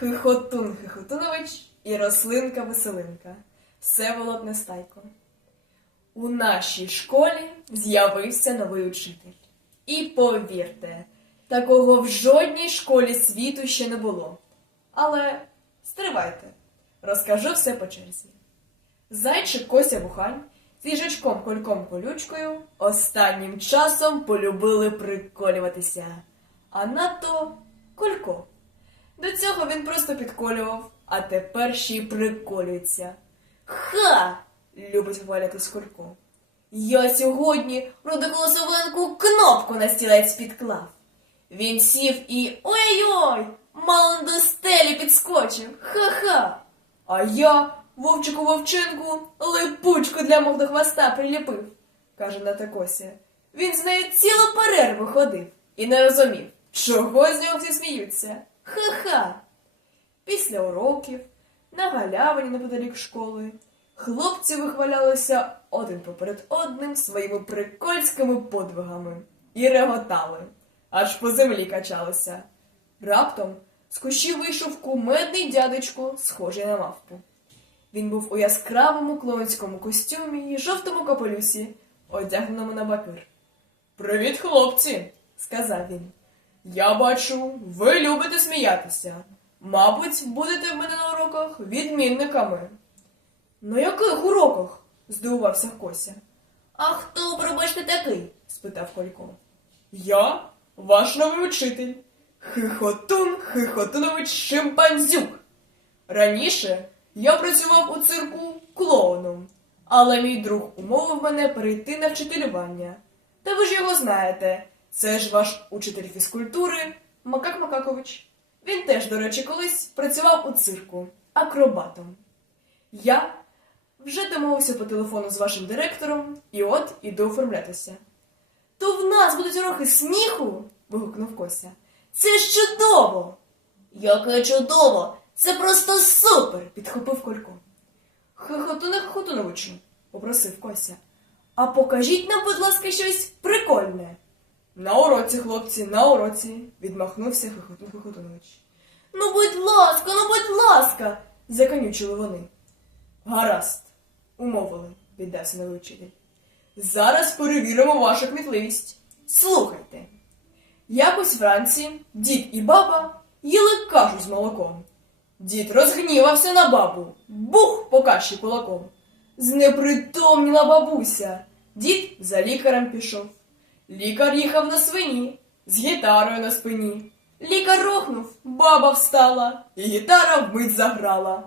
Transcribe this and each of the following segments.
Хихотун Хихотунович і рослинка Веселинка. Всеволод Нестайко. У нашій школі з'явився новий учитель. І повірте, такого в жодній школі світу ще не було. Але стривайте, розкажу все по черзі. Зайчик Кося Вухань з їжачком Кольком Колючкою останнім часом полюбили приколюватися. А надто Колько. До цього він просто підколював, а тепер ще й приколюється. Ха! любить хвалятись Колько. Я сьогодні родоколосовинку кнопку на стілець підклав. Він сів і ой-ой, мало до стелі підскочив. Ха-ха. А я вовчику вовчинку липучку для мого до хвоста приліпив, каже Натакося. Він з нею цілу перерву ходив і не розумів, чого з нього всі сміються. Ха-ха. Після уроків на галявині неподалік школи хлопці вихвалялися один поперед одним своїми прикольськими подвигами і реготали, аж по землі качалися. Раптом з кущів вийшов кумедний дядечко, схожий на мавпу. Він був у яскравому клоунському костюмі і жовтому капелюсі, одягненому на бакир. Привіт, хлопці, сказав він. Я бачу, ви любите сміятися. Мабуть, будете в мене на уроках відмінниками. На яких уроках? здивувався Кося. А хто, пробачте, такий? спитав Колько. Я ваш новий учитель. Хихотун Хихотунович Шимпанзюк. Раніше я працював у цирку клоуном, але мій друг умовив мене перейти на вчителювання. Та ви ж його знаєте, це ж ваш учитель фізкультури Макак Макакович. Він теж, до речі, колись працював у цирку акробатом. Я вже домовився по телефону з вашим директором і от іду оформлятися. То в нас будуть уроки сміху. вигукнув Кося. Це ж чудово! Яке чудово! Це просто супер! підхопив Колько. Хохотуне Хохотуновичу, попросив Кося. А покажіть нам, будь ласка, щось прикольне. На уроці, хлопці, на уроці, відмахнувся Хохотун Хохотунович. Ну, будь ласка, ну будь ласка, законючили вони. Гаразд, умовили, віддався новий учитель. Зараз перевіримо вашу кмітливість. Слухайте. Якось вранці дід і баба їли кашу з молоком. Дід розгнівався на бабу, бух по каші кулаком. Знепритомніла бабуся. Дід за лікарем пішов. Лікар їхав на свині з гітарою на спині. Лікар рухнув, баба встала, і гітара вмить заграла.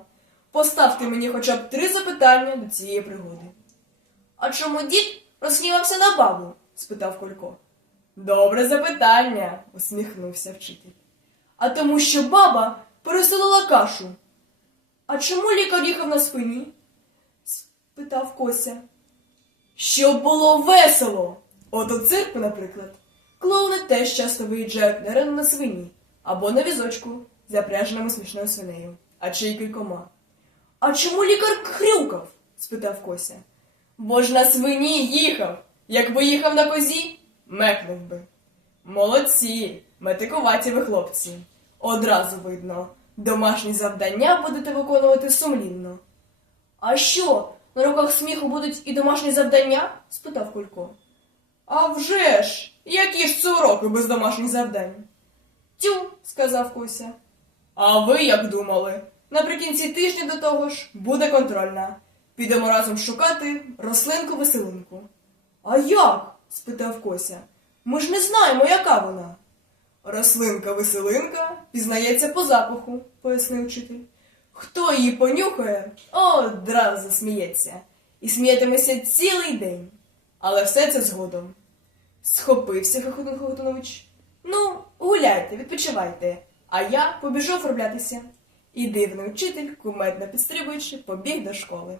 Поставте мені хоча б три запитання до цієї пригоди. А чому дід розгнівався на бабу? спитав Колько. Добре запитання, усміхнувся вчитель. А тому, що баба переселила кашу. А чому лікар їхав на спині? спитав Кося. Щоб було весело. От у цирку, наприклад, клоуни теж часто виїжджають на ринок на свині або на візочку, запряженому смішною свинею, а чи й кількома. А чому лікар хрюкав? спитав Кося. Бо ж на свині їхав. Якби їхав на козі, мекнув би. Молодці, метикуваті ви хлопці. Одразу видно, домашні завдання будете виконувати сумлінно. А що, на руках сміху будуть і домашні завдання? спитав Кулько. А вже ж, які ж це уроки без домашніх завдань? Тю, сказав Кося. А ви як думали? Наприкінці тижня до того ж буде контрольна. Підемо разом шукати рослинку-веселинку. А як? спитав Кося. Ми ж не знаємо, яка вона. Рослинка-веселинка пізнається по запаху, пояснив вчитель. Хто її понюхає, одразу засміється. І сміятиметься цілий день. Але все це згодом. Схопився Хохотун Хохотунович. Ну, гуляйте, відпочивайте, а я побіжу оформлятися. І дивний учитель, кумедно підстрибуючи, побіг до школи.